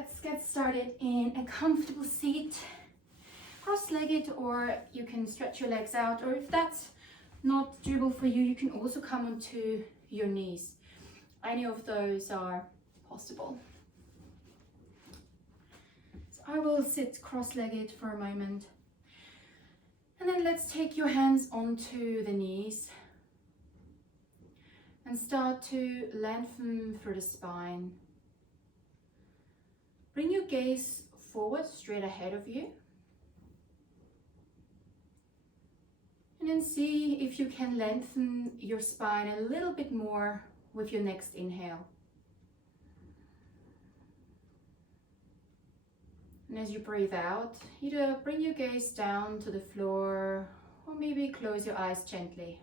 let's get started in a comfortable seat, cross-legged, or you can stretch your legs out, or if that's not doable for you, you can also come onto your knees. Any of those are possible. So I will sit cross-legged for a moment. And then let's take your hands onto the knees and start to lengthen through the spine. Bring your gaze forward, straight ahead of you. And then see if you can lengthen your spine a little bit more with your next inhale. And as you breathe out, either bring your gaze down to the floor or maybe close your eyes gently.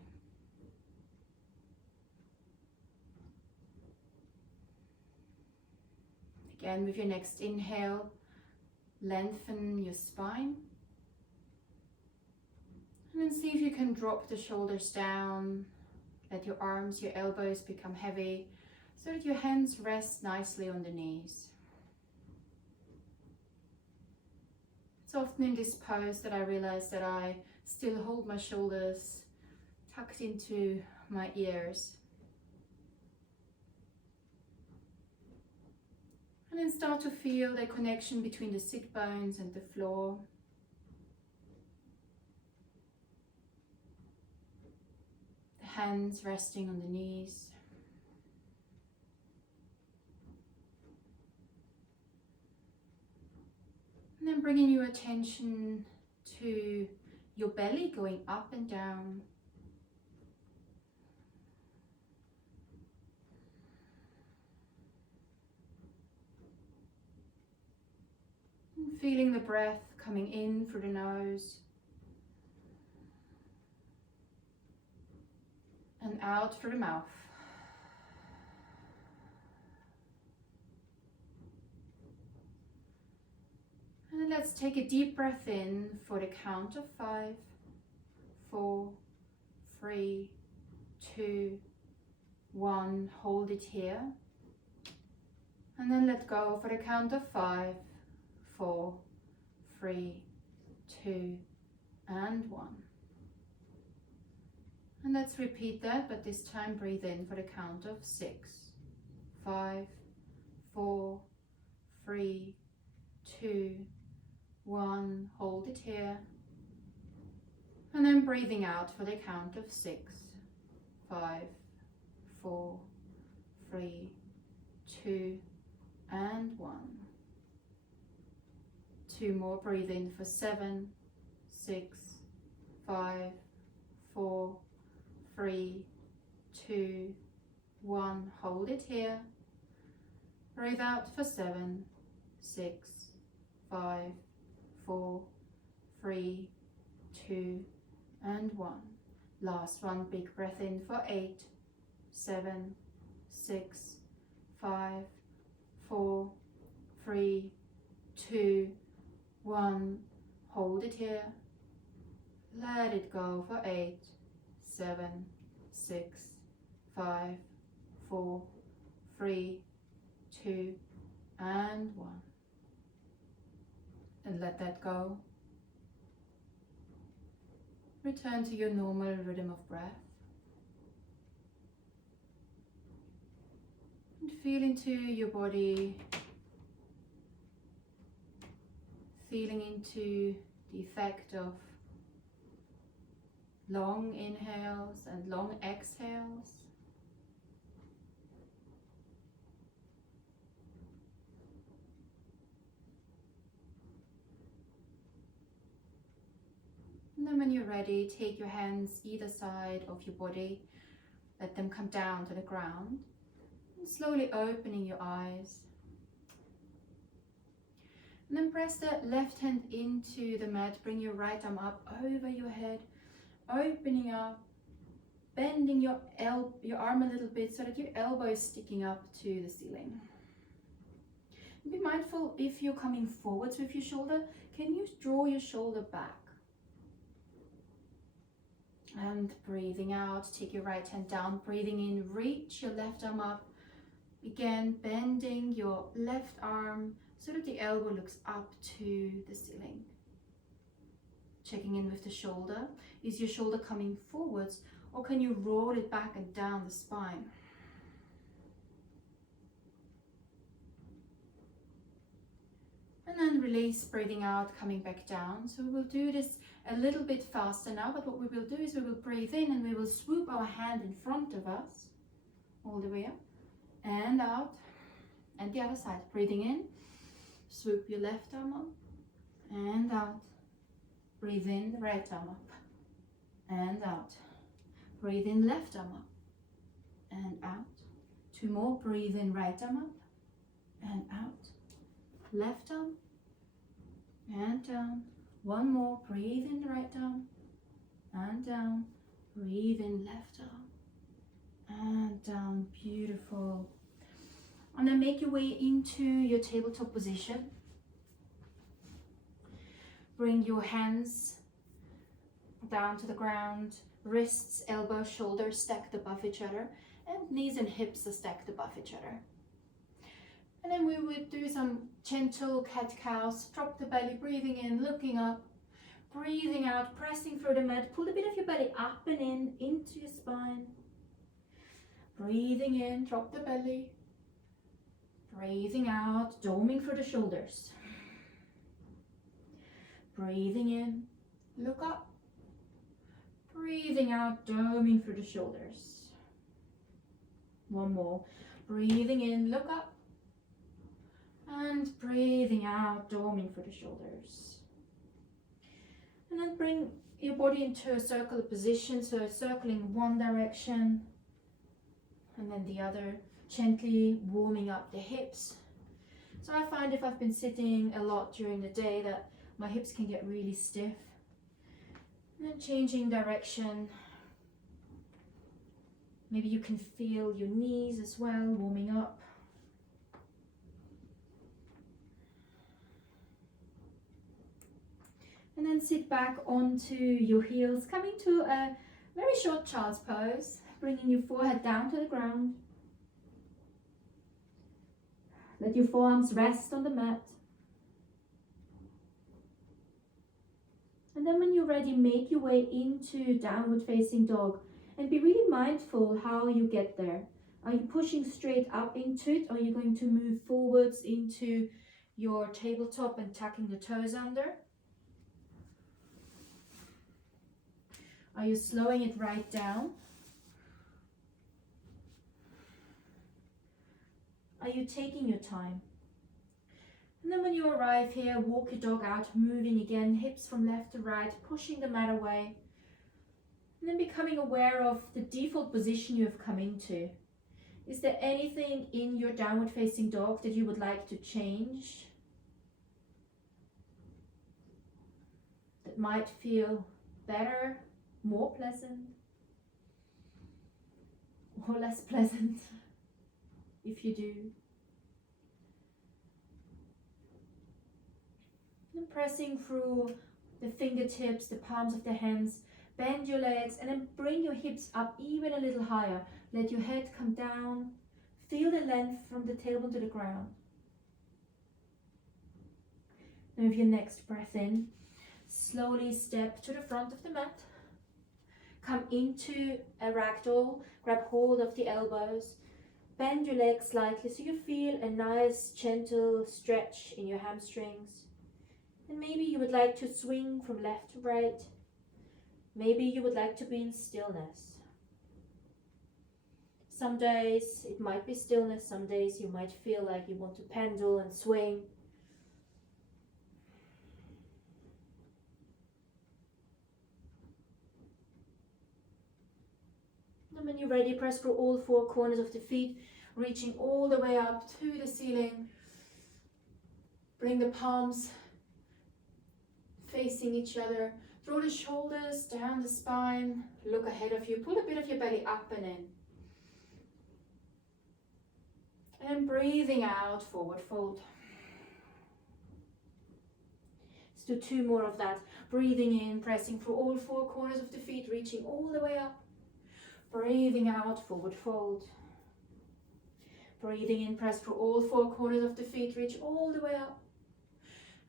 Again, with your next inhale, lengthen your spine. And then see if you can drop the shoulders down. Let your arms, your elbows become heavy so that your hands rest nicely on the knees. It's often in this pose that I realize that I still hold my shoulders tucked into my ears. And then start to feel the connection between the sit bones and the floor. The hands resting on the knees. And then bringing your attention to your belly going up and down. And feeling the breath coming in through the nose and out through the mouth. And then let's take a deep breath in for the count of 5, 4, 3, 2, 1. Hold it here. And then let go for the count of 5, 4, 3, 2, and 1. And let's repeat that, but this time breathe in for the count of 6, 5, 4, 3, 2, 1, hold it here, and then breathing out for the count of 6, 5, 4, 3, 2, and 1. 2 more, breathe in for 7, 6, 5, 4, 3, 2, 1, hold it here, breathe out for 7, 6, 5, 4, 3, 2, and 1. Last one, big breath in for 8, 7, 6, 5, 4, 3, 2, 1. Hold it here. Let it go for 8, 7, 6, 5, 4, 3, 2, and 1. And let that go. Return to your normal rhythm of breath. And feel into your body, feeling into the effect of long inhales and long exhales. And then when you're ready, take your hands either side of your body, let them come down to the ground, and slowly opening your eyes. And then press the left hand into the mat, bring your right arm up over your head, opening up, bending your arm a little bit so that your elbow is sticking up to the ceiling. Be mindful if you're coming forwards with your shoulder, can you draw your shoulder back? And breathing out, take your right hand down, breathing in, reach your left arm up, Again, bending your left arm so that the elbow looks up to the ceiling. Checking in with the shoulder. Is your shoulder coming forwards, or can you roll it back and down the spine? And then release, breathing out, coming back down. So we will do this a little bit faster now, but what we will do is we will breathe in and we will swoop our hand in front of us, all the way up and out, and the other side. Breathing in, swoop your left arm up and out. Breathe in, the right arm up and out. Breathe in, left arm up and out. 2 more. Breathe in, right arm up and out. Left arm and down. 1 more. Breathe in, the right arm and down. Breathe in, left arm and down. Beautiful. And then make your way into your tabletop position. Bring your hands down to the ground, wrists, elbows, shoulders stacked above each other, and knees and hips are stacked above each other. And then we would do some gentle cat-cows. Drop the belly, breathing in, looking up, breathing out, pressing through the mat. Pull a bit of your belly up and in, into your spine. Breathing in, drop the belly. Breathing out, doming through the shoulders. Breathing in, look up. Breathing out, doming through the shoulders. 1 more. Breathing in, look up. And breathing out, doming through the shoulders. And then bring your body into a circular position, so circling one direction and then the other, gently warming up the hips. So I find if I've been sitting a lot during the day that my hips can get really stiff. And then changing direction. Maybe you can feel your knees as well, warming up. And then sit back onto your heels, coming to a very short child's pose, bringing your forehead down to the ground. Let your forearms rest on the mat. And then when you're ready, make your way into downward facing dog and be really mindful how you get there. Are you pushing straight up into it, or are you going to move forwards into your tabletop and tucking the toes under? Are you slowing it right down? Are you taking your time? And then when you arrive here, walk your dog out, moving again, hips from left to right, pushing the mat away. And then becoming aware of the default position you have come into. Is there anything in your downward facing dog that you would like to change? That might feel better, more pleasant, or less pleasant, if you do. And pressing through the fingertips, the palms of the hands, bend your legs and then bring your hips up even a little higher. Let your head come down. Feel the length from the tailbone to the ground. Now with your next breath in, slowly step to the front of the mat. Come into a ragdoll, grab hold of the elbows, bend your legs slightly so you feel a nice gentle stretch in your hamstrings. And maybe you would like to swing from left to right. Maybe you would like to be in stillness. Some days it might be stillness, some days you might feel like you want to pendule and swing. And when you're ready, press through all 4 corners of the feet, reaching all the way up to the ceiling. Bring the palms facing each other. Draw the shoulders down the spine. Look ahead of you. Pull a bit of your belly up and in. And breathing out, forward fold. Let's do 2 more of that. Breathing in, pressing through all 4 corners of the feet, reaching all the way up. Breathing out, forward fold. Breathing in, press through all four corners of the feet, reach all the way up.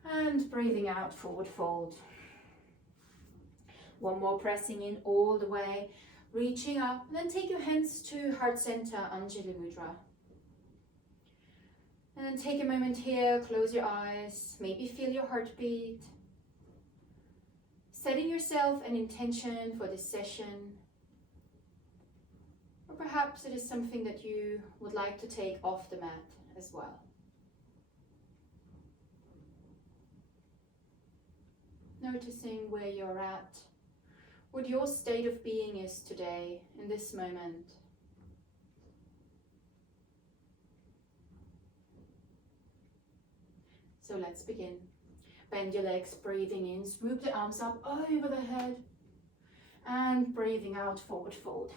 And breathing out, forward fold. One more, pressing in all the way, reaching up. And then take your hands to heart center, Anjali Mudra. And then take a moment here, close your eyes, maybe feel your heartbeat. Setting yourself an intention for this session. Or perhaps it is something that you would like to take off the mat as well. Noticing where you're at, what your state of being is today, in this moment. So let's begin. Bend your legs, breathing in, swoop the arms up over the head, and breathing out, forward fold.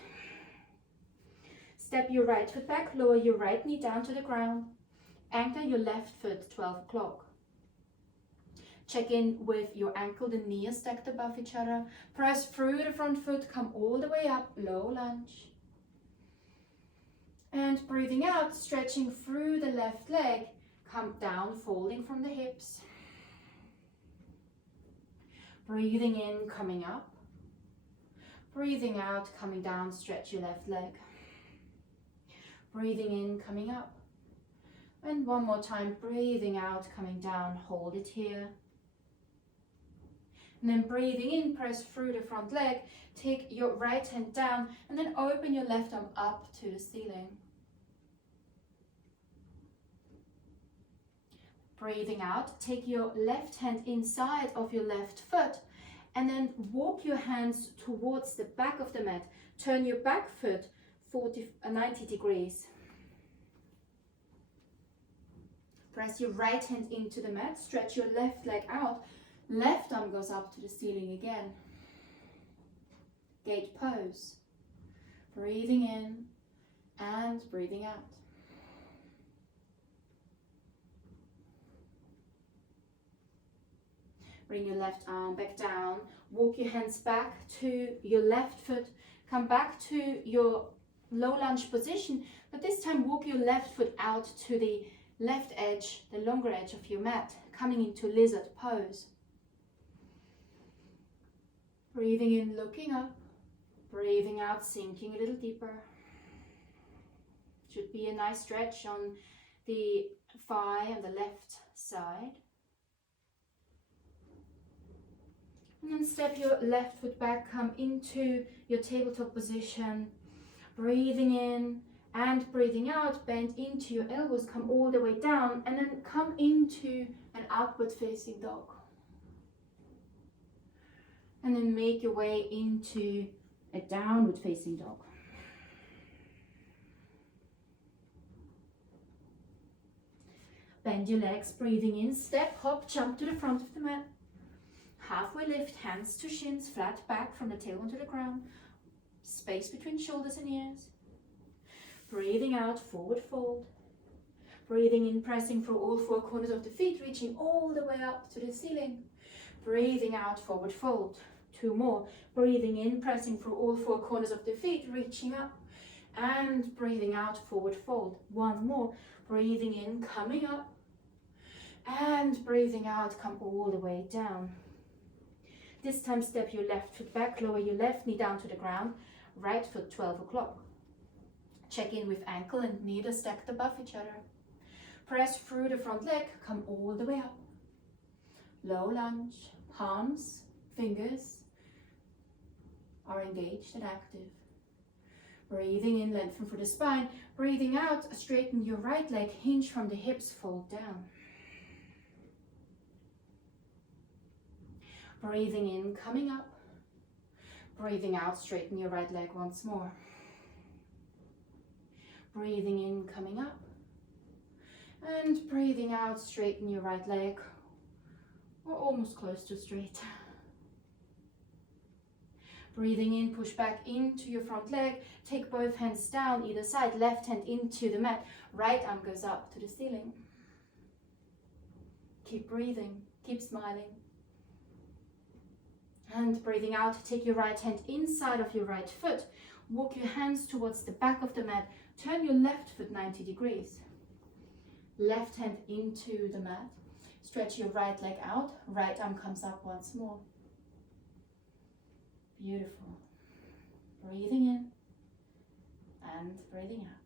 Step your right foot back, lower your right knee down to the ground. Anchor your left foot 12 o'clock. Check in with your ankle, the knee is stacked above each other. Press through the front foot, come all the way up, low lunge. And breathing out, stretching through the left leg, come down, folding from the hips. Breathing in, coming up. Breathing out, coming down, stretch your left leg. Breathing in, coming up. And one more time, breathing out, coming down, hold it here. And then breathing in, press through the front leg, take your right hand down, and then open your left arm up to the ceiling. Breathing out, take your left hand inside of your left foot, and then walk your hands towards the back of the mat. Turn your back foot 90 degrees. Press your right hand into the mat, stretch your left leg out, left arm goes up to the ceiling again. Gate pose. Breathing in and breathing out. Bring your left arm back down, walk your hands back to your left foot, come back to your low lunge position, but this time walk your left foot out to the left edge, the longer edge of your mat, coming into lizard pose. Breathing in, looking up, breathing out, sinking a little deeper. Should be a nice stretch on the thigh on the left side. And then step your left foot back, come into your tabletop position. Breathing in and breathing out, bend into your elbows, come all the way down, and then come into an outward facing dog. And then make your way into a downward facing dog. Bend your legs, breathing in, step, hop, jump to the front of the mat. Halfway lift, hands to shins, flat back from the tailbone to the ground. Space between shoulders and ears. Breathing out, forward fold. Breathing in, pressing through all four corners of the feet, reaching all the way up to the ceiling. Breathing out, forward fold. Two more. Breathing in, pressing through all four corners of the feet, reaching up. And breathing out, forward fold. One more. Breathing in, coming up. And breathing out, come all the way down. This time step your left foot back, lower your left knee down to the ground, right foot 12 o'clock. Check in with ankle and knee stacked above each other. Press through the front leg, come all the way up. Low lunge, palms, fingers are engaged and active. Breathing in, lengthen through the spine. Breathing out, straighten your right leg, hinge from the hips, fold down. Breathing in, coming up. Breathing out, straighten your right leg once more. Breathing in, coming up. And breathing out, straighten your right leg. Or almost close to straight. Breathing in, push back into your front leg. Take both hands down either side. Left hand into the mat. Right arm goes up to the ceiling. Keep breathing. Keep smiling. And breathing out, take your right hand inside of your right foot. Walk your hands towards the back of the mat. Turn your left foot 90 degrees. Left hand into the mat. Stretch your right leg out. Right arm comes up once more. Beautiful. Breathing in and breathing out.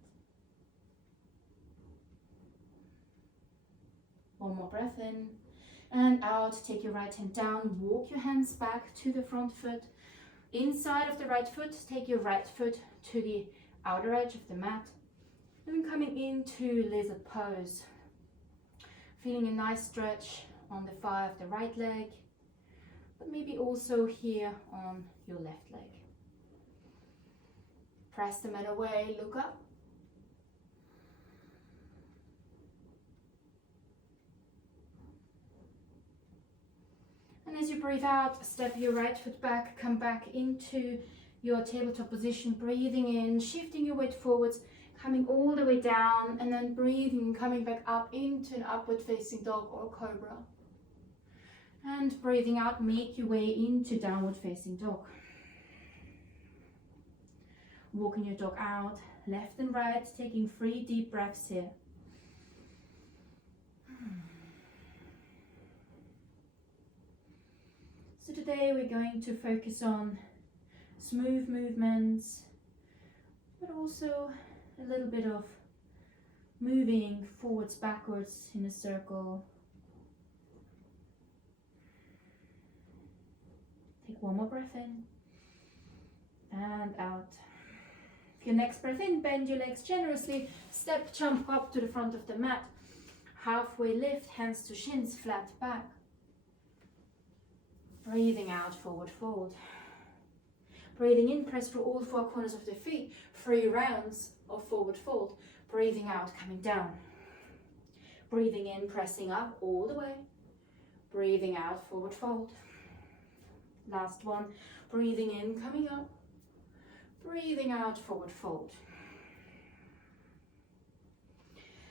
One more breath in and out. Take your right hand down. Walk your hands back to the front foot. Inside of the right foot, take your right foot to the outer edge of the mat. And then coming into lizard pose. Feeling a nice stretch on the thigh of the right leg, but maybe also here on your left leg. Press the mat away, look up. And as you breathe out, step your right foot back, come back into your tabletop position, breathing in, shifting your weight forwards, coming all the way down, and then breathing, coming back up into an upward facing dog or cobra. And breathing out, make your way into downward facing dog. Walking your dog out, left and right, taking 3 deep breaths here. So today we're going to focus on smooth movements, but also a little bit of moving forwards, backwards in a circle. Take one more breath in and out. Your next breath in, bend your legs generously, step, jump up to the front of the mat, halfway lift, hands to shins, flat back. Breathing out, forward fold. Breathing in, press through all 4 corners of the feet, 3 rounds of forward fold. Breathing out, coming down. Breathing in, pressing up all the way. Breathing out, forward fold. Last one, breathing in, coming up. Breathing out, forward fold.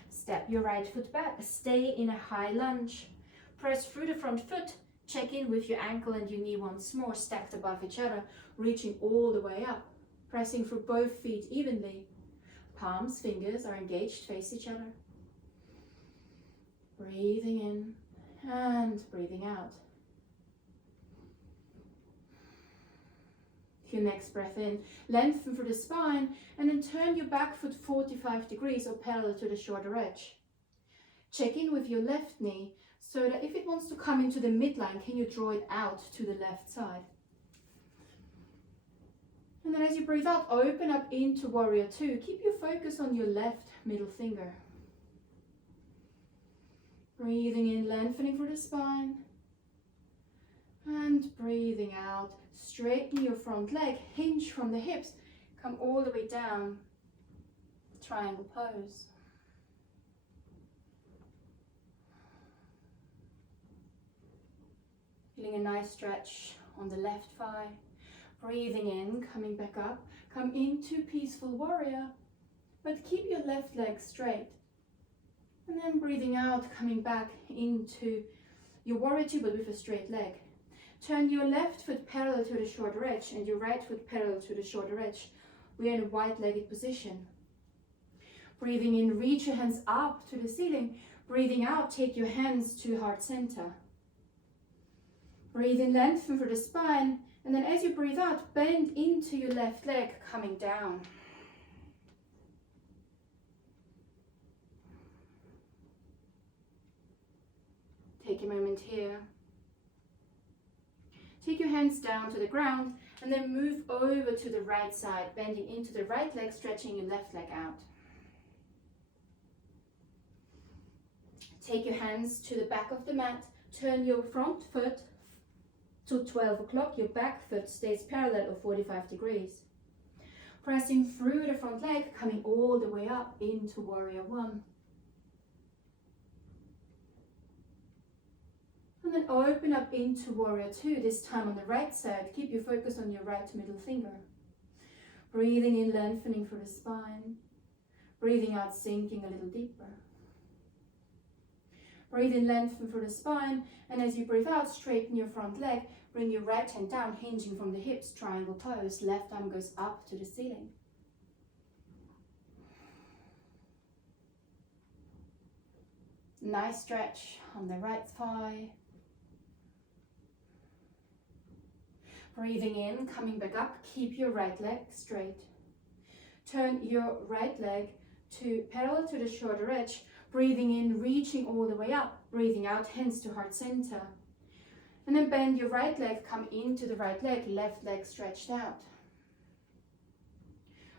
Step your right foot back, stay in a high lunge. Press through the front foot, check in with your ankle and your knee once more, stacked above each other, reaching all the way up. Pressing through both feet evenly. Palms, fingers are engaged, face each other. Breathing in and breathing out. Your next breath in, lengthen through the spine and then turn your back foot 45 degrees or parallel to the shorter edge. Check in with your left knee so that if it wants to come into the midline, can you draw it out to the left side? And then as you breathe out, open up into warrior 2. Keep your focus on your left middle finger. Breathing in, lengthening through the spine. And breathing out, straighten your front leg, hinge from the hips, come all the way down, triangle pose. Feeling a nice stretch on the left thigh. Breathing in, coming back up, come into peaceful warrior, but keep your left leg straight. And then breathing out, coming back into your warrior 2 but with a straight leg. Turn your left foot parallel to the shorter edge and your right foot parallel to the shorter edge. We are in a wide-legged position. Breathing in, reach your hands up to the ceiling. Breathing out, take your hands to heart center. Breathe in, lengthen through the spine. And then as you breathe out, bend into your left leg, coming down. Take a moment here. Take your hands down to the ground and then move over to the right side, bending into the right leg, stretching your left leg out. Take your hands to the back of the mat, turn your front foot to 12 o'clock, your back foot stays parallel or 45 degrees. Pressing through the front leg, coming all the way up into warrior 1. And then open up into warrior 2, this time on the right side. Keep your focus on your right middle finger. Breathing in, lengthening through the spine. Breathing out, sinking a little deeper. Breathe in, lengthen through the spine. And as you breathe out, straighten your front leg. Bring your right hand down, hinging from the hips, triangle pose. Left arm goes up to the ceiling. Nice stretch on the right thigh. Breathing in, coming back up, keep your right leg straight. Turn your right leg to parallel to the shoulder edge. Breathing in, reaching all the way up. Breathing out, hands to heart center. And then bend your right leg, come into the right leg, left leg stretched out.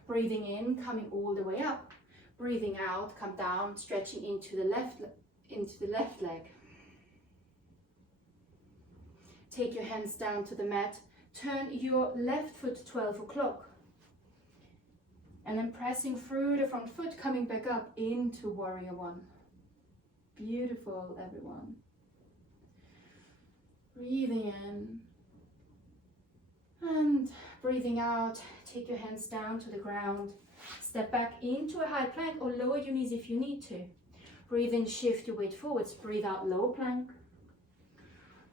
Breathing in, coming all the way up. Breathing out, come down, stretching into the left leg. Take your hands down to the mat. Turn your left foot 12 o'clock. And then pressing through the front foot, coming back up into warrior one. Beautiful, everyone. Breathing in. And breathing out, take your hands down to the ground. Step back into a high plank or lower your knees if you need to. Breathe in, shift your weight forwards. Breathe out, low plank.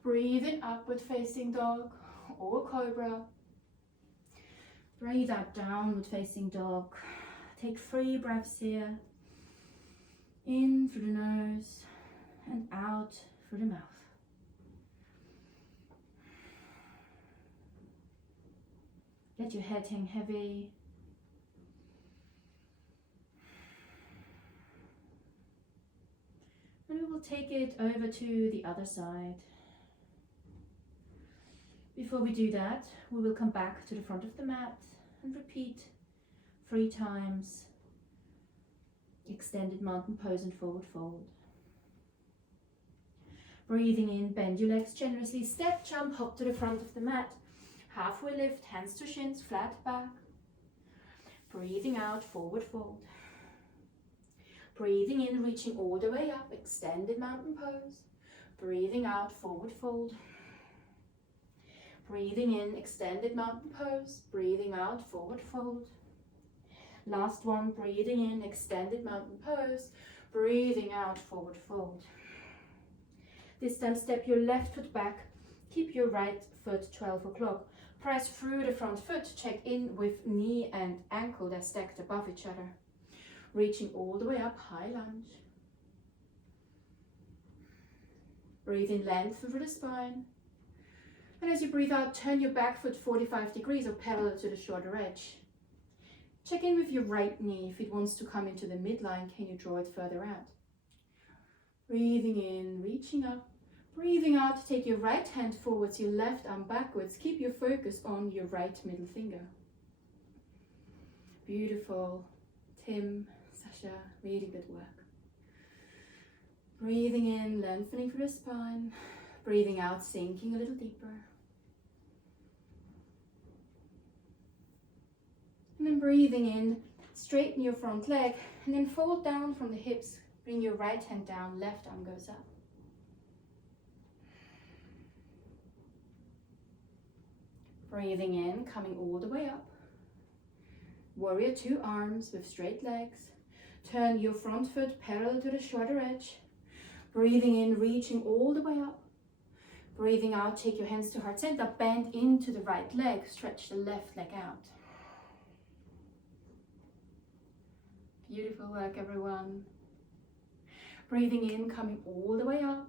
Breathe in, upward facing dog or cobra. Breathe out, downward facing dog. Take 3 breaths here. In through the nose and out through the mouth. Let your head hang heavy. And we will take it over to the other side. Before we do that, we will come back to the front of the mat and repeat 3 times extended mountain pose and forward fold. Breathing in, bend your legs generously, step, jump, hop to the front of the mat. Halfway lift, hands to shins, flat back. Breathing out, forward fold. Breathing in, reaching all the way up, extended mountain pose. Breathing out, forward fold. Breathing in, extended mountain pose. Breathing out, forward fold. Last one, breathing in, extended mountain pose. Breathing out, forward fold. This time, step your left foot back. Keep your right foot 12 o'clock. Press through the front foot. Check in with knee and ankle. They're stacked above each other. Reaching all the way up, high lunge. Breathe in, lengthen through the spine. And as you breathe out, turn your back foot 45 degrees or parallel to the shoulder edge. Check in with your right knee. If it wants to come into the midline, can you draw it further out? Breathing in, reaching up. Breathing out, take your right hand forwards, your left arm backwards. Keep your focus on your right middle finger. Beautiful. Tim, Sasha, really good work. Breathing in, lengthening through the spine. Breathing out, sinking a little deeper. And then breathing in, straighten your front leg and then fold down from the hips. Bring your right hand down, left arm goes up. Breathing in, coming all the way up. Warrior 2 arms with straight legs. Turn your front foot parallel to the shoulder edge. Breathing in, reaching all the way up. Breathing out, take your hands to heart center, bend into the right leg, stretch the left leg out. Beautiful work, everyone. Breathing in, coming all the way up.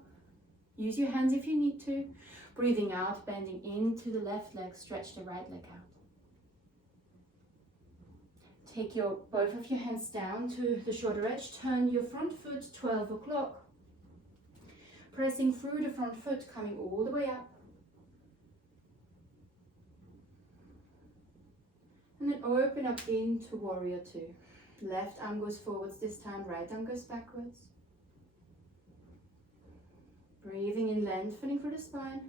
Use your hands if you need to. Breathing out, bending into the left leg, stretch the right leg out. Take both of your hands down to the shoulder edge. Turn your front foot 12 o'clock. Pressing through the front foot, coming all the way up. And then open up into warrior 2. Left arm goes forwards this time, right arm goes backwards. Breathing in, lengthening through the spine.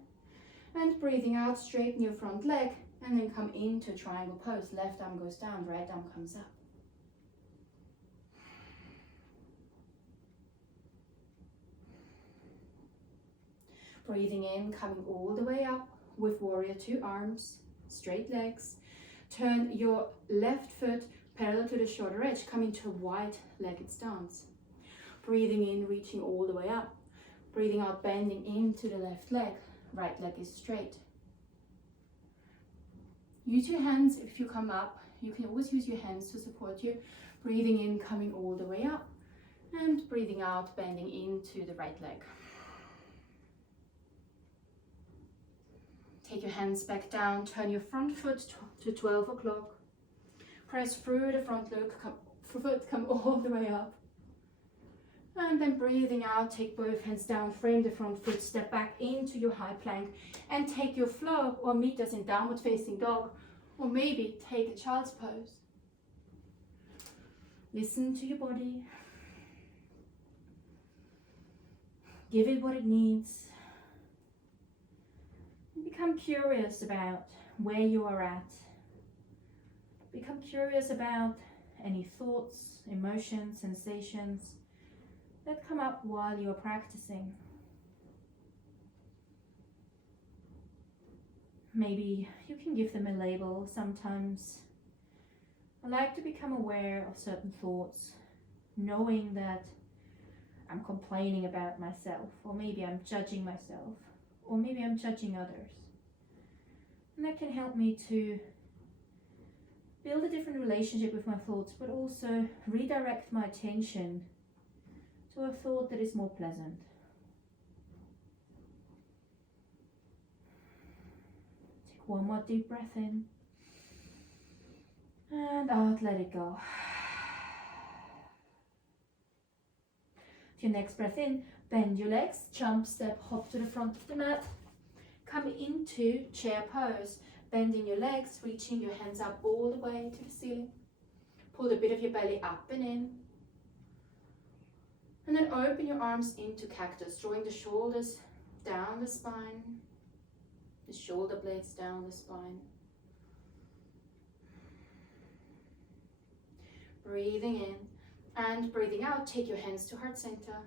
And breathing out, straighten your front leg. And then come into triangle pose. Left arm goes down, right arm comes up. Breathing in, coming all the way up with warrior 2 arms, straight legs. Turn your left foot parallel to the shoulder edge, come into a wide-legged stance. Breathing in, reaching all the way up. Breathing out, bending into the left leg. Right leg is straight. Use your hands if you come up. You can always use your hands to support you. Breathing in, coming all the way up. And breathing out, bending into the right leg. Take your hands back down, turn your front foot to 12 o'clock. Press through the front foot, come all the way up. And then breathing out, take both hands down, frame the front foot, step back into your high plank, and take your flow or meet us in downward facing dog, or maybe take a child's pose. Listen to your body. Give it what it needs. Become curious about where you are at. Become curious about any thoughts, emotions, sensations that come up while you are practicing. Maybe you can give them a label. Sometimes I like to become aware of certain thoughts, knowing that I'm complaining about myself, or maybe I'm judging myself, or maybe I'm judging others. And that can help me to build a different relationship with my thoughts, but also redirect my attention to a thought that is more pleasant. Take one more deep breath in, and out, let it go. Your next breath in, bend your legs, jump, step, hop to the front of the mat. Come into chair pose, bending your legs, reaching your hands up all the way to the ceiling. Pull a bit of your belly up and in. And then open your arms into cactus, drawing the shoulders down the spine, the shoulder blades down the spine. Breathing in. And breathing out, take your hands to heart center.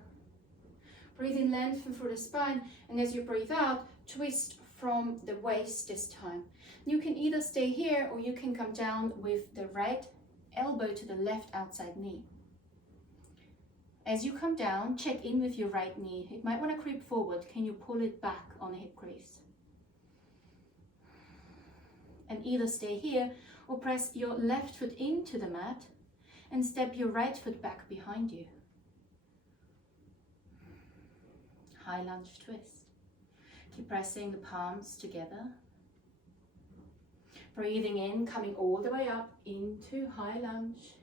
Breathe in, lengthen through the spine, and as you breathe out, twist from the waist this time. You can either stay here or you can come down with the right elbow to the left outside knee. As you come down, check in with your right knee. It might want to creep forward. Can you pull it back on the hip crease? And either stay here or press your left foot into the mat and step your right foot back behind you. High lunge twist. Keep pressing the palms together. Breathing in, coming all the way up into high lunge.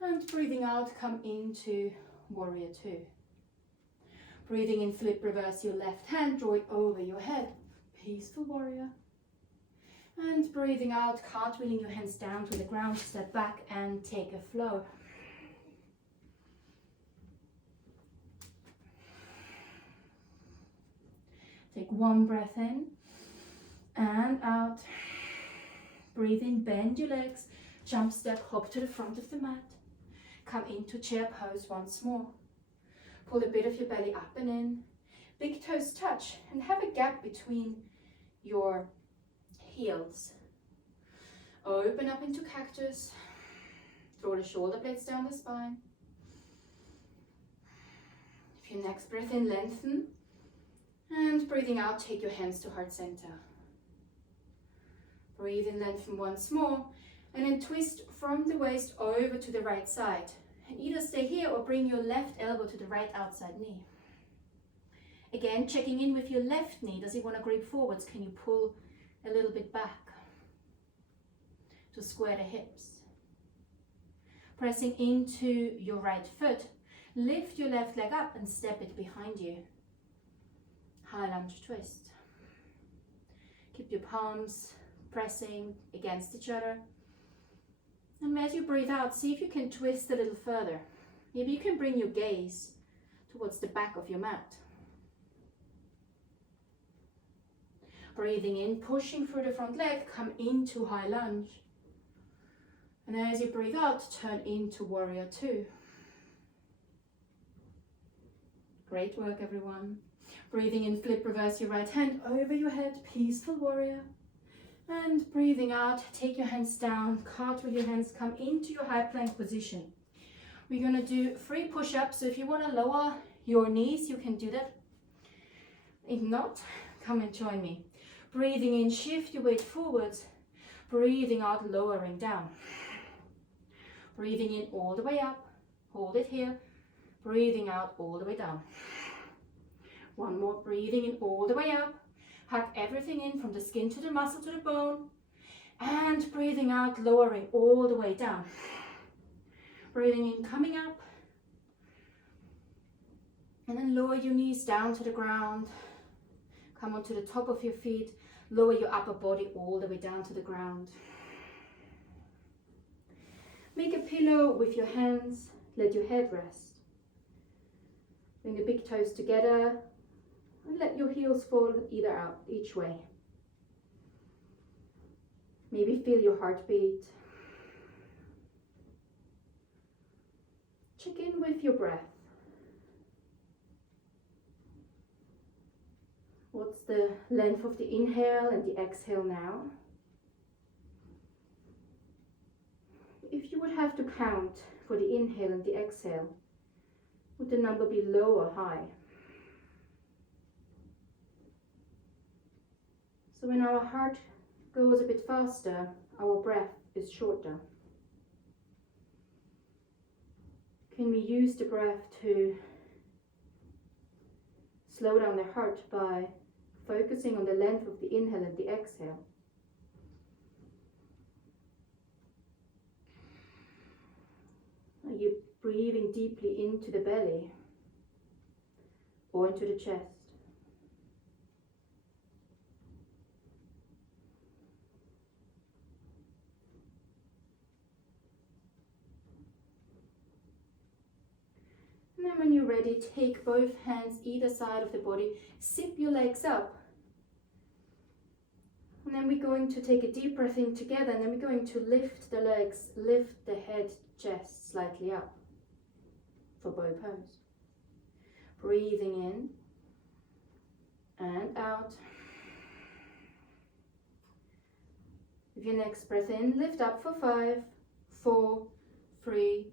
And breathing out, come into warrior two. Breathing in, flip, reverse your left hand, draw it over your head. Peaceful warrior. And breathing out, cartwheeling your hands down to the ground, step back and take a flow. Take one breath in and out. Breathe in, bend your legs, jump, step, hop to the front of the mat. Come into chair pose once more. Pull a bit of your belly up and in. Big toes touch and have a gap between your heels. Open up into cactus. Draw the shoulder blades down the spine. If your next breath in, lengthen. And breathing out, take your hands to heart center. Breathe in, lengthen once more. And then twist from the waist over to the right side. And either stay here or bring your left elbow to the right outside knee. Again, checking in with your left knee. Does it want to grip forwards? Can you pull a little bit back to square the hips? Pressing into your right foot. Lift your left leg up and step it behind you. High lunge twist. Keep your palms pressing against each other. And as you breathe out, see if you can twist a little further. Maybe you can bring your gaze towards the back of your mat. Breathing in, pushing through the front leg, come into high lunge. And as you breathe out, turn into warrior two. Great work, everyone. Breathing in, flip, reverse your right hand over your head, peaceful warrior. And breathing out, take your hands down, cartwheel your hands, come into your high plank position. We're going to do 3 push-ups, so if you want to lower your knees, you can do that. If not, come and join me. Breathing in, shift your weight forwards. Breathing out, lowering down. Breathing in all the way up. Hold it here. Breathing out all the way down. One more, breathing in all the way up. Hug everything in from the skin to the muscle to the bone. And breathing out, lowering all the way down. Breathing in, coming up. And then lower your knees down to the ground. Come onto the top of your feet. Lower your upper body all the way down to the ground. Make a pillow with your hands. Let your head rest. Bring the big toes together. And let your heels fall either out, each way. Maybe feel your heartbeat. Check in with your breath. What's the length of the inhale and the exhale now? If you would have to count for the inhale and the exhale, would the number be low or high? So when our heart goes a bit faster, our breath is shorter. Can we use the breath to slow down the heart by focusing on the length of the inhale and the exhale? Are you breathing deeply into the belly or into the chest? And then when you're ready, take both hands either side of the body, zip your legs up. And then we're going to take a deep breath in together, and then we're going to lift the legs, lift the head, chest slightly up for bow pose. Breathing in and out. With your next breath in, lift up for 5, 4, 3,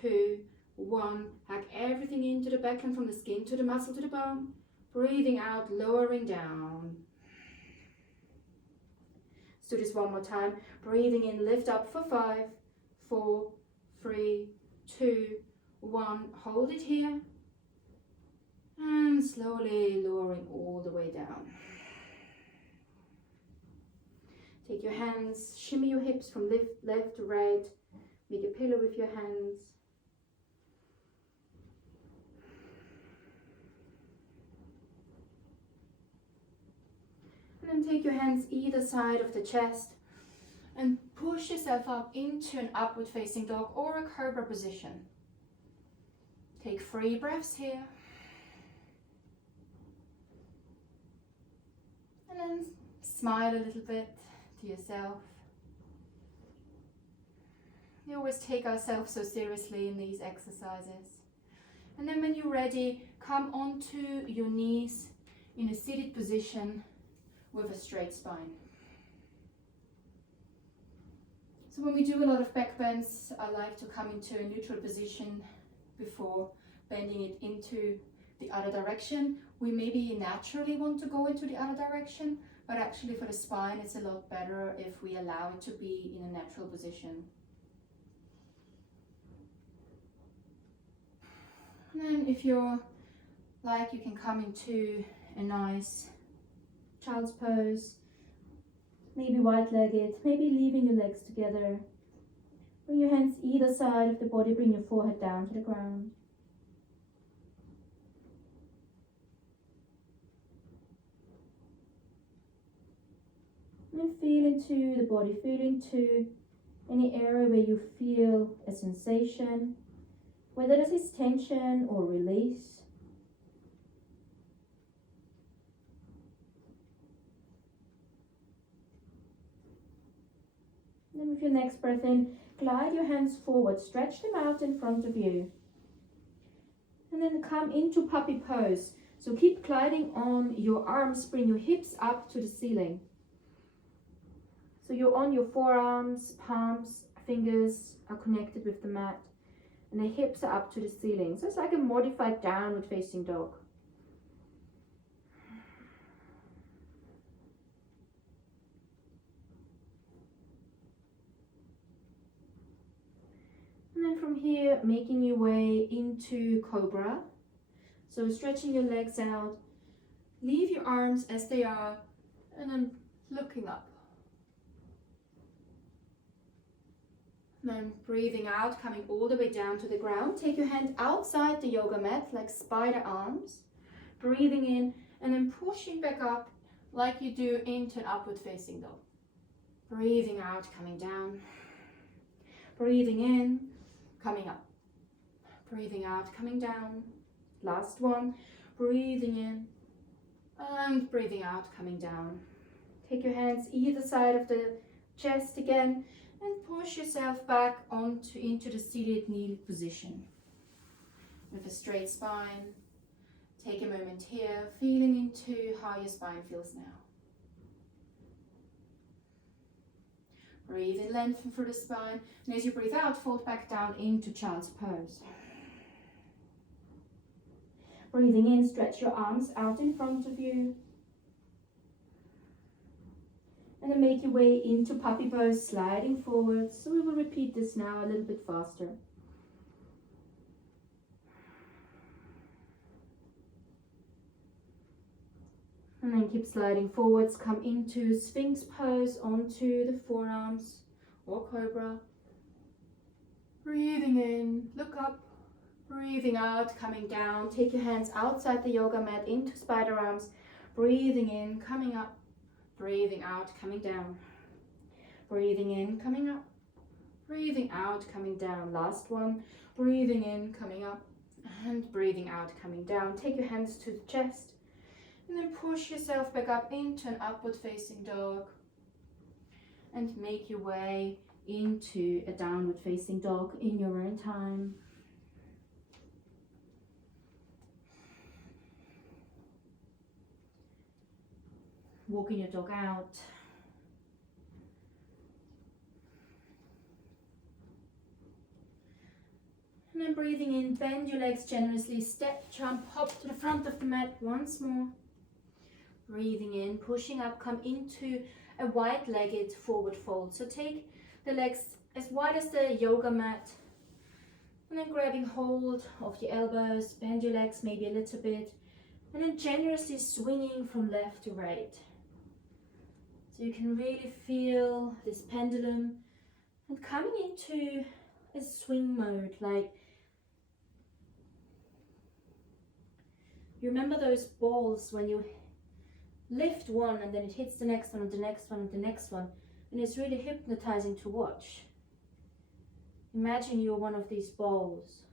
2, 1. Hug everything into the backline from the skin to the muscle to the bone. Breathing out, lowering down. Let's do this one more time. Breathing in, lift up for 5, 4, 3, 2, 1. Hold it here. And slowly lowering all the way down. Take your hands, shimmy your hips from left to right. Make a pillow with your hands. And then take your hands either side of the chest and push yourself up into an upward facing dog or a cobra position. Take 3 breaths here. And then smile a little bit to yourself. We always take ourselves so seriously in these exercises. And then when you're ready, come onto your knees in a seated position with a straight spine. So when we do a lot of back bends, I like to come into a neutral position before bending it into the other direction. We maybe naturally want to go into the other direction, but actually for the spine it's a lot better if we allow it to be in a natural position. And then if you're like, you can come into a nice child's pose, maybe wide-legged, maybe leaving your legs together. Bring your hands either side of the body, bring your forehead down to the ground. And feel into the body, feel into any area where you feel a sensation, whether this is tension or release. And then with your next breath in, glide your hands forward, stretch them out in front of you. And then come into puppy pose. So keep gliding on your arms, bring your hips up to the ceiling. So you're on your forearms, palms, fingers are connected with the mat, and the hips are up to the ceiling. So it's like a modified downward facing dog. And then from here, making your way into Cobra. So stretching your legs out, leave your arms as they are, and then looking up. And then breathing out, coming all the way down to the ground. Take your hand outside the yoga mat, like spider arms. Breathing in, and then pushing back up, like you do into an upward facing dog. Breathing out, coming down. Breathing in, coming up. Breathing out, coming down. Last one. Breathing in and breathing out, coming down. Take your hands either side of the chest again and push yourself back into the seated kneel position. With a straight spine, take a moment here, feeling into how your spine feels now. Breathe in, lengthen through the spine, and as you breathe out, fold back down into child's pose. Breathing in, stretch your arms out in front of you. And then make your way into puppy pose, sliding forward. So we will repeat this now a little bit faster. And then keep sliding forwards, come into Sphinx pose, onto the forearms or Cobra. Breathing in, look up. Breathing out, coming down. Take your hands outside the yoga mat into spider arms. Breathing in, coming up. Breathing out, coming down. Breathing in, coming up. Breathing out, coming down. Last one. Breathing in, coming up. And breathing out, coming down. Take your hands to the chest. And then push yourself back up into an upward facing dog. And make your way into a downward facing dog in your own time. Walking your dog out. And then breathing in, bend your legs generously, step, jump, hop to the front of the mat once more. Breathing in, pushing up, come into a wide-legged forward fold. So take the legs as wide as the yoga mat. And then grabbing hold of the elbows, bend your legs maybe a little bit. And then generously swinging from left to right. So you can really feel this pendulum and coming into a swing mode, like you remember those balls when you lift one and then it hits the next one and the next one and the next one, and it's really hypnotizing to watch. Imagine you're one of these balls.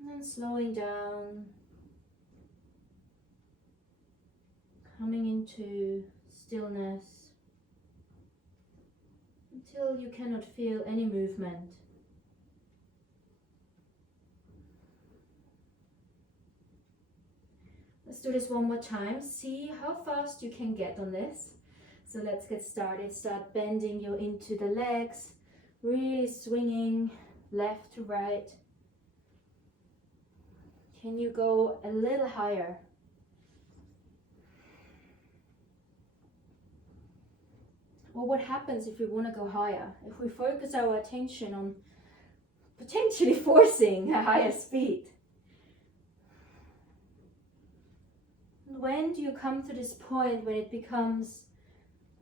And then slowing down, coming into stillness until you cannot feel any movement. Let's do this one more time. See how fast you can get on this. So let's get started. Start bending you into the legs, really swinging left to right. Can you go a little higher? Or what happens if we want to go higher? If we focus our attention on potentially forcing a higher speed. When do you come to this point when it becomes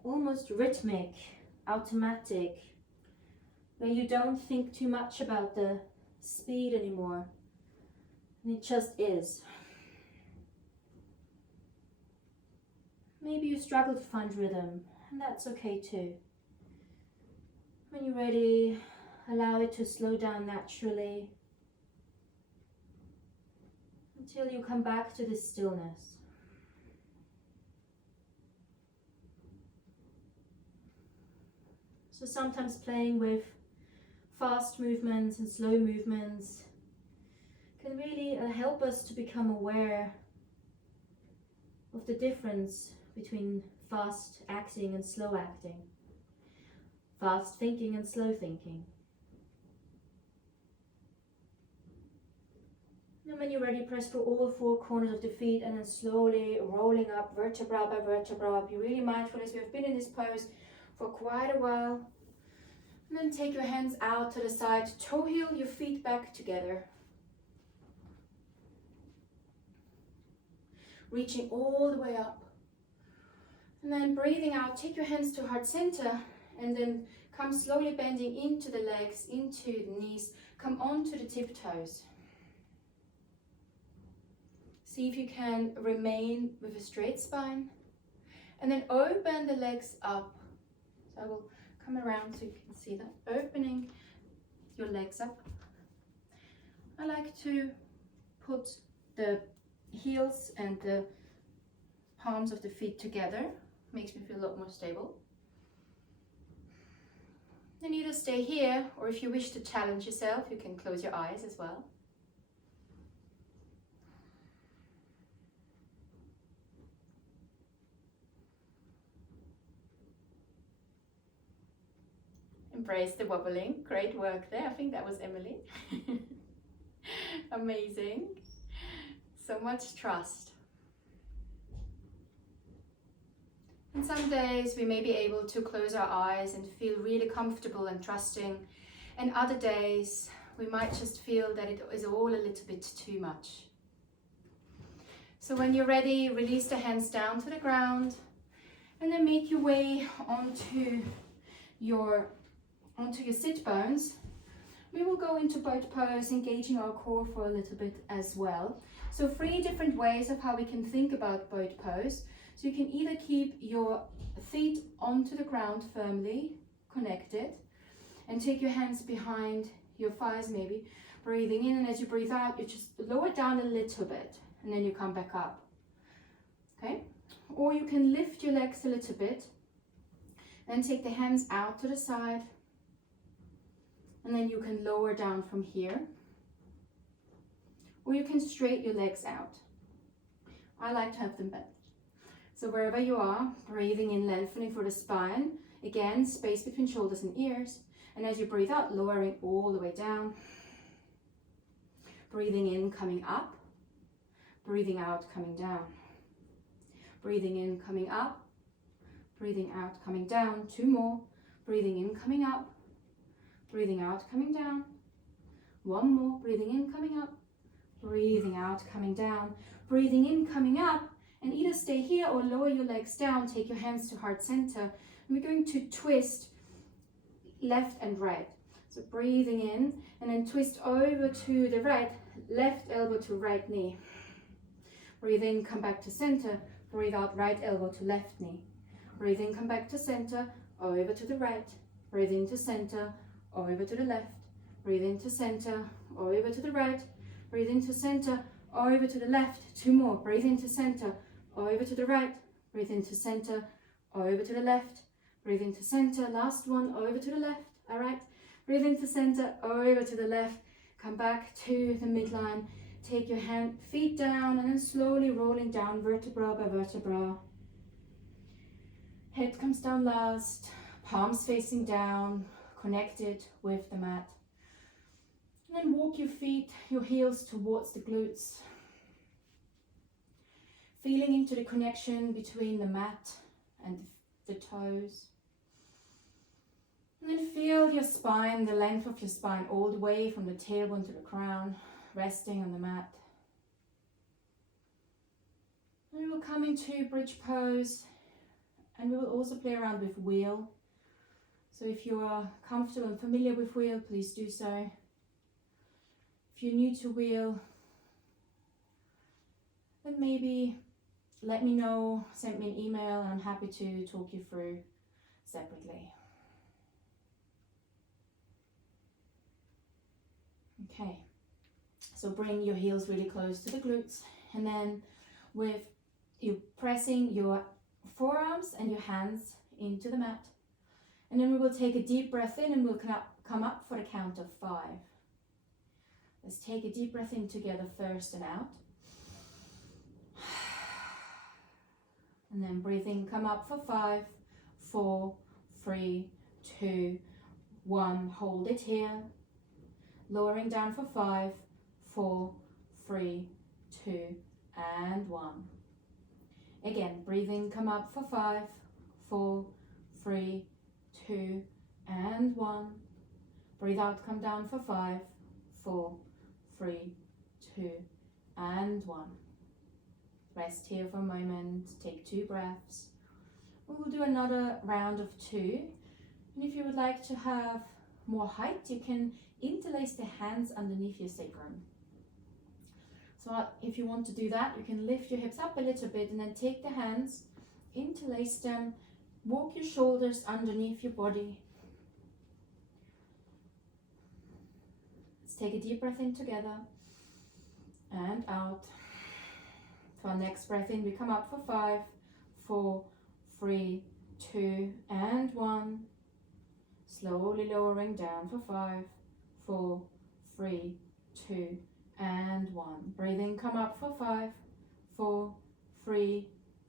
almost rhythmic, automatic, where you don't think too much about the speed anymore? And it just is. Maybe you struggle to find rhythm, and that's okay too. When you're ready, allow it to slow down naturally until you come back to this stillness. So sometimes playing with fast movements and slow movements can really help us to become aware of the difference between fast acting and slow acting, fast thinking and slow thinking. Now And when you're ready, press through all four corners of the feet and then slowly rolling up vertebra by vertebra. Be really mindful as we have been in this pose for quite a while. And then take your hands out to the side, toe heel your feet back together. Reaching all the way up. And then breathing out, take your hands to heart center and then come slowly bending into the legs, into the knees, come onto the tiptoes. See if you can remain with a straight spine. And then open the legs up. So I will come around so you can see that. Opening your legs up. I like to put the heels and the palms of the feet together. Makes me feel a lot more stable. Then either stay here, or if you wish to challenge yourself, you can close your eyes as well. Embrace the wobbling. Great work there. I think that was Emily. Amazing. So much trust. And some days we may be able to close our eyes and feel really comfortable and trusting. And other days we might just feel that it is all a little bit too much. So when you're ready, release the hands down to the ground and then make your way onto your sit bones. We will go into boat pose, engaging our core for a little bit as well. So 3 different ways of how we can think about boat pose. So you can either keep your feet onto the ground firmly connected and take your hands behind your thighs maybe, breathing in, and as you breathe out, you just lower down a little bit and then you come back up. Okay? Or you can lift your legs a little bit and take the hands out to the side and then you can lower down from here. Or you can straight your legs out. I like to have them bent. So wherever you are, breathing in, lengthening for the spine. Again, space between shoulders and ears. And as you breathe out, lowering all the way down. Breathing in, coming up. Breathing out, coming down. Breathing in, coming up. Breathing out, coming down. 2 more. Breathing in, coming up. Breathing out, coming down. 1 more. Breathing in, coming up. Breathing out, coming down. Breathing in, coming up. And either stay here or lower your legs down. Take your hands to heart center. And we're going to twist left and right. So breathing in and then twist over to the right, left elbow to right knee. Breathe in, come back to center. Breathe out, right elbow to left knee. Breathe in, come back to center, over to the right. Breathe into center, over to the left. Breathe into center, over to the right. Breathe into center, over to the left. 2 more. Breathe into center, over to the right. Breathe into center, over to the left. Breathe into center, last one, over to the left. All right. Breathe into center, over to the left. Come back to the midline. Take your feet down and then slowly rolling down vertebra by vertebra. Head comes down last, palms facing down, connected with the mat. And then walk your feet, your heels towards the glutes. Feeling into the connection between the mat and the toes. And then feel your spine, the length of your spine all the way from the tailbone to the crown, resting on the mat. And we will come into bridge pose and we will also play around with wheel. So if you are comfortable and familiar with wheel, please do so. If you're new to wheel, then maybe let me know, send me an email, and I'm happy to talk you through separately. Okay, so bring your heels really close to the glutes, and then with you pressing your forearms and your hands into the mat, and then we will take a deep breath in and we'll come up for the count of 5. Let's take a deep breath in together first and out. And then breathe in, come up for 5, 4, 3, 2, 1. Hold it here. Lowering down for 5, 4, 3, 2, and 1. Again, breathe in, come up for 5, 4, 3, 2, and 1. Breathe out, come down for 5, 4, 3, 2, and 1. Rest here for a moment, take 2 breaths. We will do another round of 2. And if you would like to have more height, you can interlace the hands underneath your sacrum. So if you want to do that, you can lift your hips up a little bit and then take the hands, interlace them, walk your shoulders underneath your body. Let's take a deep breath in together and out. For our next breath in, we come up for 5, 4, 3, 2, and 1. Slowly lowering down for 5, 4, 3, 2, and 1. Breathe in, come up for 5, 4, 3,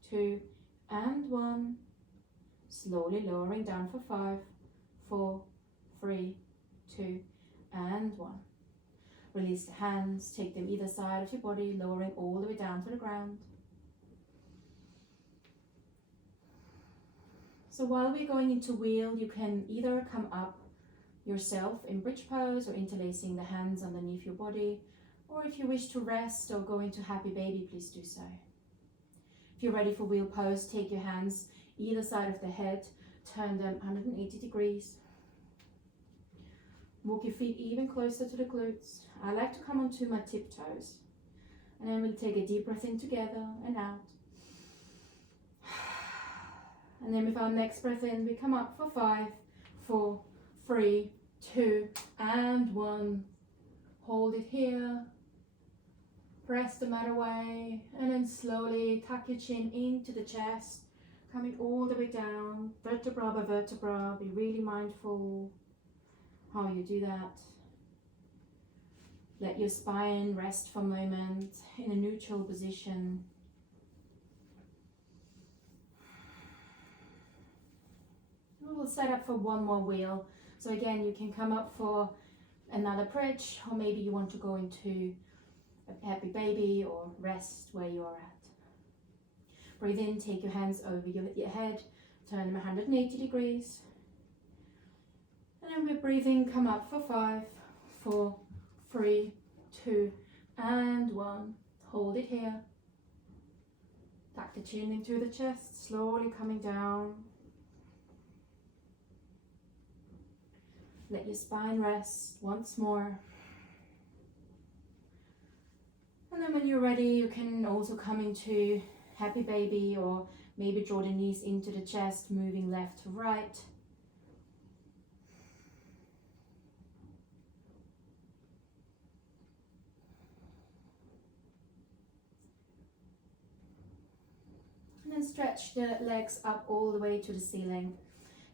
2, and 1. Slowly lowering down for 5, 4, 3, 2, and 1. Release the hands, take them either side of your body, lowering all the way down to the ground. So while we're going into wheel, you can either come up yourself in bridge pose or interlacing the hands underneath your body, or if you wish to rest or go into happy baby, please do so. If you're ready for wheel pose, take your hands either side of the head, turn them 180 degrees. Walk your feet even closer to the glutes. I like to come onto my tiptoes. And then we'll take a deep breath in together and out. And then with our next breath in, we come up for 5, 4, 3, 2, and 1. Hold it here. Press the mat away. And then slowly tuck your chin into the chest, coming all the way down, vertebra by vertebra. Be really mindful how you do that. Let your spine rest for a moment in a neutral position. We'll set up for one more wheel. So again, you can come up for another bridge, or maybe you want to go into a happy baby or rest where you are at. Breathe in, take your hands over your head, turn them 180 degrees. And then we're breathing, come up for 5, 4, 3, 2, and 1. Hold it here. Tuck the chin into the chest, slowly coming down. Let your spine rest once more. And then when you're ready, you can also come into happy baby, or maybe draw the knees into the chest, moving left to right. And then stretch the legs up all the way to the ceiling.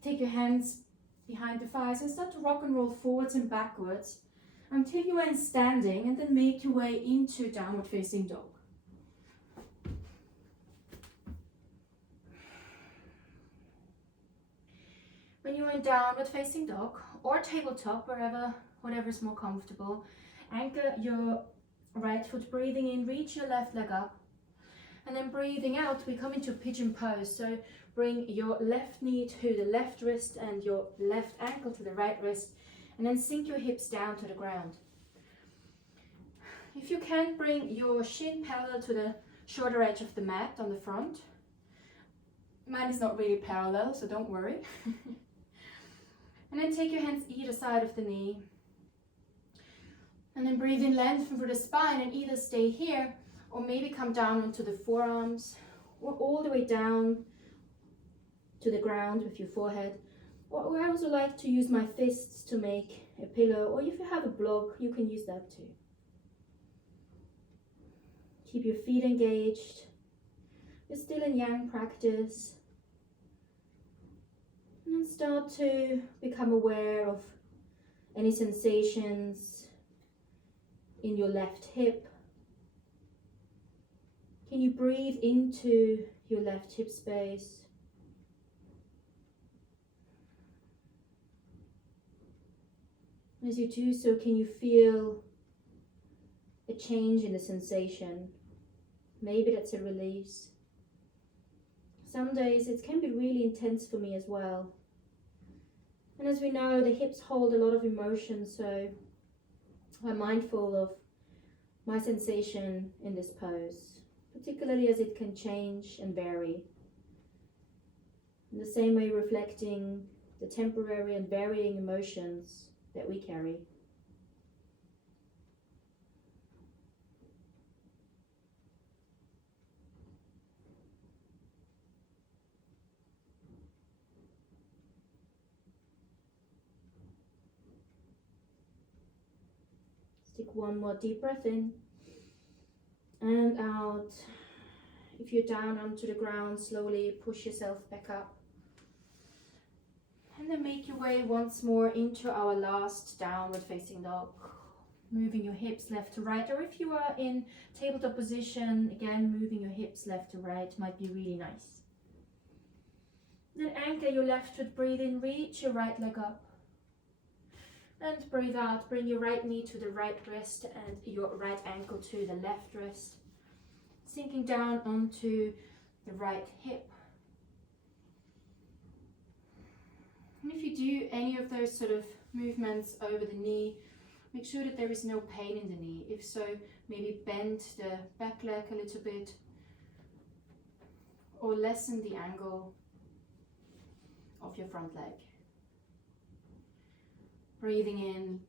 Take your hands behind the thighs and start to rock and roll forwards and backwards until you are in standing, and then make your way into downward facing dog. When you're in downward facing dog or tabletop, whatever is more comfortable, anchor your right foot, breathing in, reach your left leg up. And then breathing out, we come into pigeon pose. So bring your left knee to the left wrist and your left ankle to the right wrist, and then sink your hips down to the ground. If you can, bring your shin parallel to the shorter edge of the mat on the front. Mine is not really parallel, so don't worry. And then take your hands either side of the knee. And then breathe in, lengthen through the spine, and either stay here or maybe come down onto the forearms, or all the way down to the ground with your forehead. Or I also like to use my fists to make a pillow, or if you have a block, you can use that too. Keep your feet engaged. You're still in yang practice. And then start to become aware of any sensations in your left hip. Can you breathe into your left hip space? As you do so, can you feel a change in the sensation. Maybe that's a release. Some days it can be really intense for me as well. And as we know, the hips hold a lot of emotion, so I'm mindful of my sensation in this pose, particularly as it can change and vary. In the same way, reflecting the temporary and varying emotions that we carry. Take one more deep breath in and out. If you're down onto the ground, slowly push yourself back up. And then make your way once more into our last downward facing dog. Moving your hips left to right, or if you are in tabletop position, again moving your hips left to right might be really nice. Then anchor your left foot, breathe in, reach your right leg up. And breathe out, bring your right knee to the right wrist and your right ankle to the left wrist. Sinking down onto the right hip. And if you do any of those sort of movements over the knee, make sure that there is no pain in the knee. If so, maybe bend the back leg a little bit or lessen the angle of your front leg. Breathing in,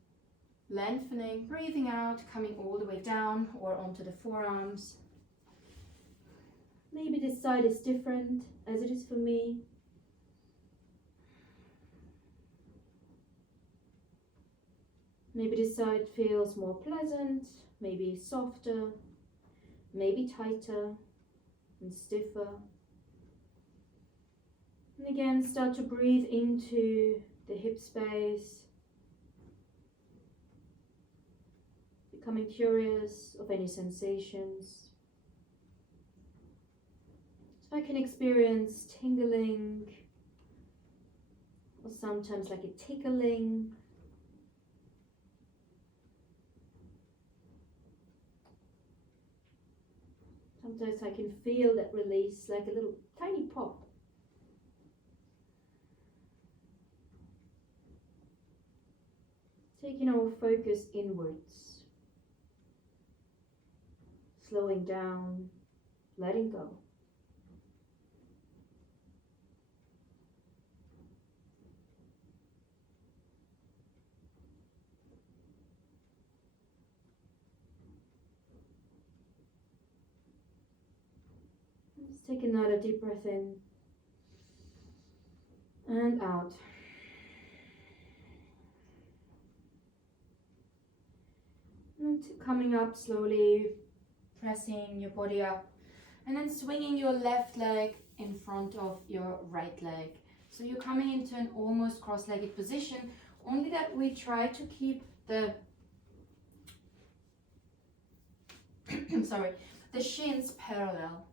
lengthening, breathing out, coming all the way down or onto the forearms. Maybe this side is different as it is for me. Maybe this side feels more pleasant, maybe softer, maybe tighter and stiffer. And again, start to breathe into the hip space. Becoming curious of any sensations. So I can experience tingling or sometimes like a tickling. Sometimes I can feel that release like a little tiny pop. Taking our focus inwards. Slowing down, letting go. Let's take another deep breath in and out. And coming up slowly, pressing your body up and then swinging your left leg in front of your right leg. So you're coming into an almost cross-legged position, only that we try to keep the the shins parallel.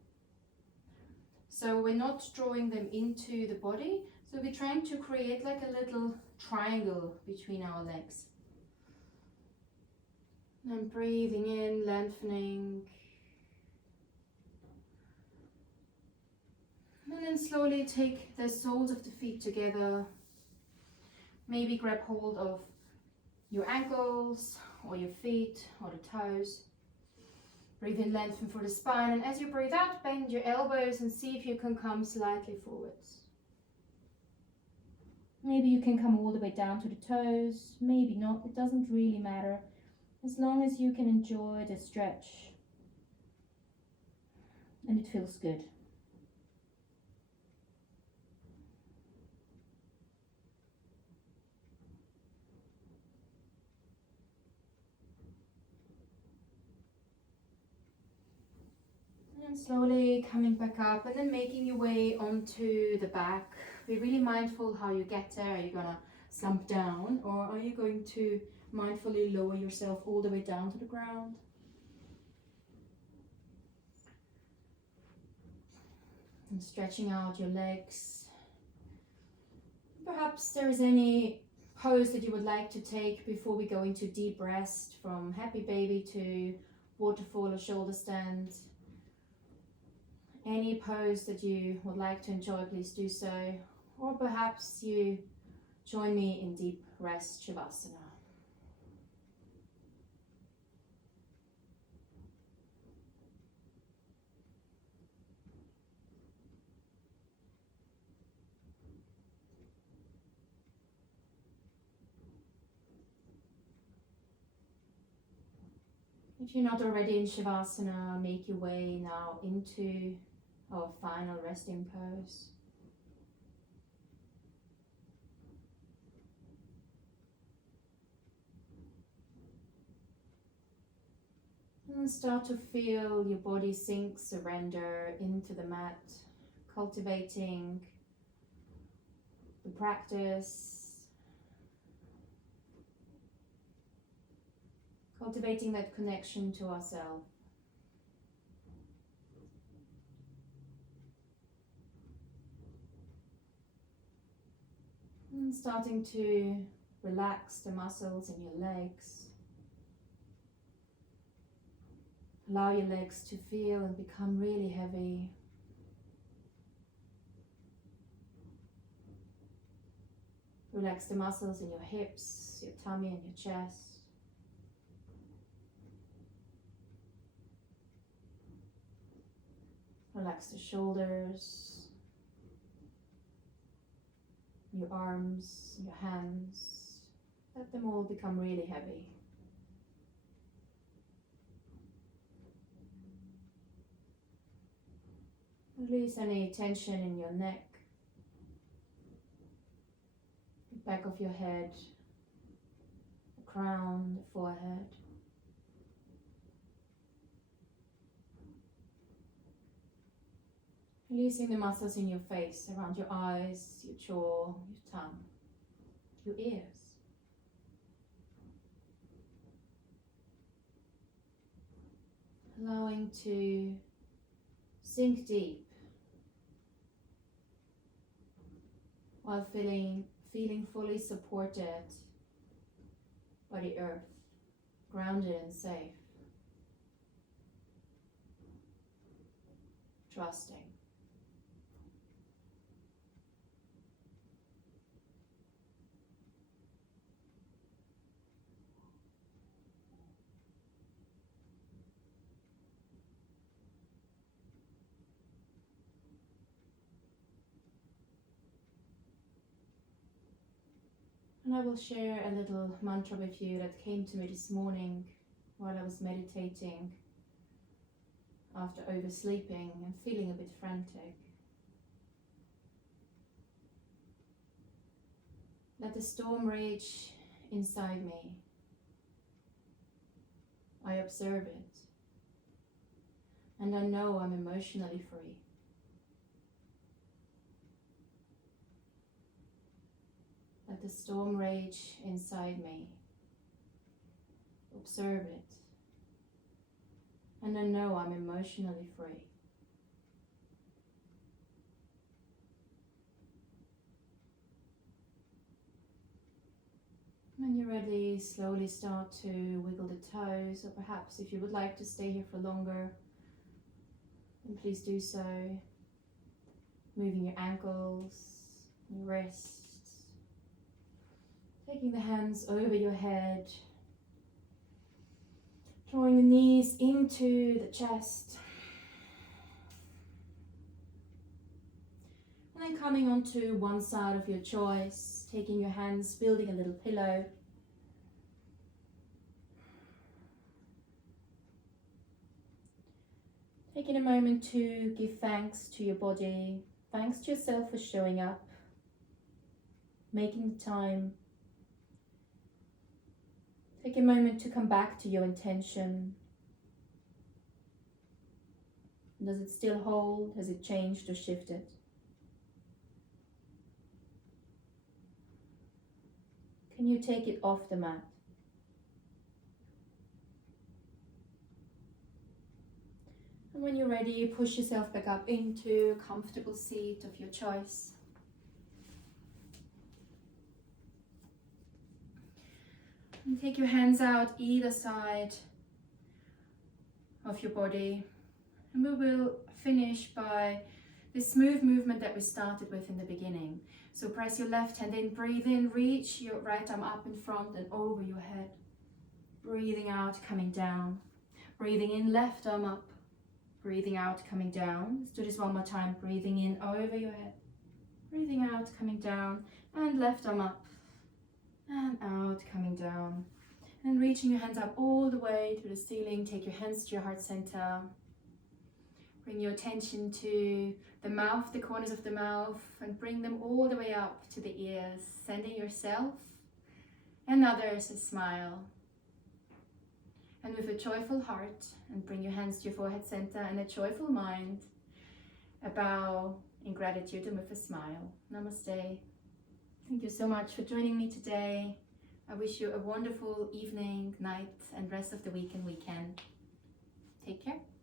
So we're not drawing them into the body, so we're trying to create like a little triangle between our legs. And breathing in, lengthening. And then slowly take the soles of the feet together. Maybe grab hold of your ankles or your feet or the toes. Breathe in, lengthen for the spine. And as you breathe out, bend your elbows and see if you can come slightly forwards. Maybe you can come all the way down to the toes. Maybe not. It doesn't really matter. As long as you can enjoy the stretch and it feels good. And slowly coming back up and then making your way onto the back. Be really mindful how you get there. Are you gonna slump down or are you going to mindfully lower yourself all the way down to the ground? And stretching out your legs. Perhaps there is any pose that you would like to take before we go into deep rest, from happy baby to waterfall or shoulder stand. Any pose that you would like to enjoy, please do so. Or perhaps you join me in deep rest Shavasana. If you're not already in Shavasana, make your way now into our final resting pose. And start to feel your body sink, surrender into the mat, cultivating the practice, cultivating that connection to ourselves. And starting to relax the muscles in your legs. Allow your legs to feel and become really heavy. Relax the muscles in your hips, your tummy and your chest. Relax the shoulders, your arms, your hands. Let them all become really heavy. Release any tension in your neck, the back of your head, the crown, the forehead. Releasing the muscles in your face, around your eyes, your jaw, your tongue, your ears. Allowing to sink deep while feeling fully supported by the earth, grounded and safe, trusting. And I will share a little mantra with you that came to me this morning while I was meditating after oversleeping and feeling a bit frantic. Let the storm rage inside me. I observe it, and I know I'm emotionally free. Let the storm rage inside me. Observe it. And I know I'm emotionally free. When you're ready, slowly start to wiggle the toes, or perhaps if you would like to stay here for longer, then please do so. Moving your ankles, your wrists. Taking the hands over your head, drawing the knees into the chest, and then coming onto one side of your choice, taking your hands, building a little pillow. Taking a moment to give thanks to your body, thanks to yourself for showing up, making the time. Take a moment to come back to your intention. Does it still hold? Has it changed or shifted? Can you take it off the mat? And when you're ready, push yourself back up into a comfortable seat of your choice. And take your hands out either side of your body. And we will finish by this smooth movement that we started with in the beginning. So press your left hand in, breathe in, reach your right arm up in front and over your head. Breathing out, coming down. Breathing in, left arm up. Breathing out, coming down. Let's do this one more time. Breathing in, over your head. Breathing out, coming down. And left arm up. And out, coming down. And reaching your hands up all the way to the ceiling. Take your hands to your heart center. Bring your attention to the mouth, the corners of the mouth, and bring them all the way up to the ears, sending yourself and others a smile. And with a joyful heart, and bring your hands to your forehead center and a joyful mind, a bow in gratitude and with a smile. Namaste. Thank you so much for joining me today. I wish you a wonderful evening, night, and rest of the week and weekend. Take care.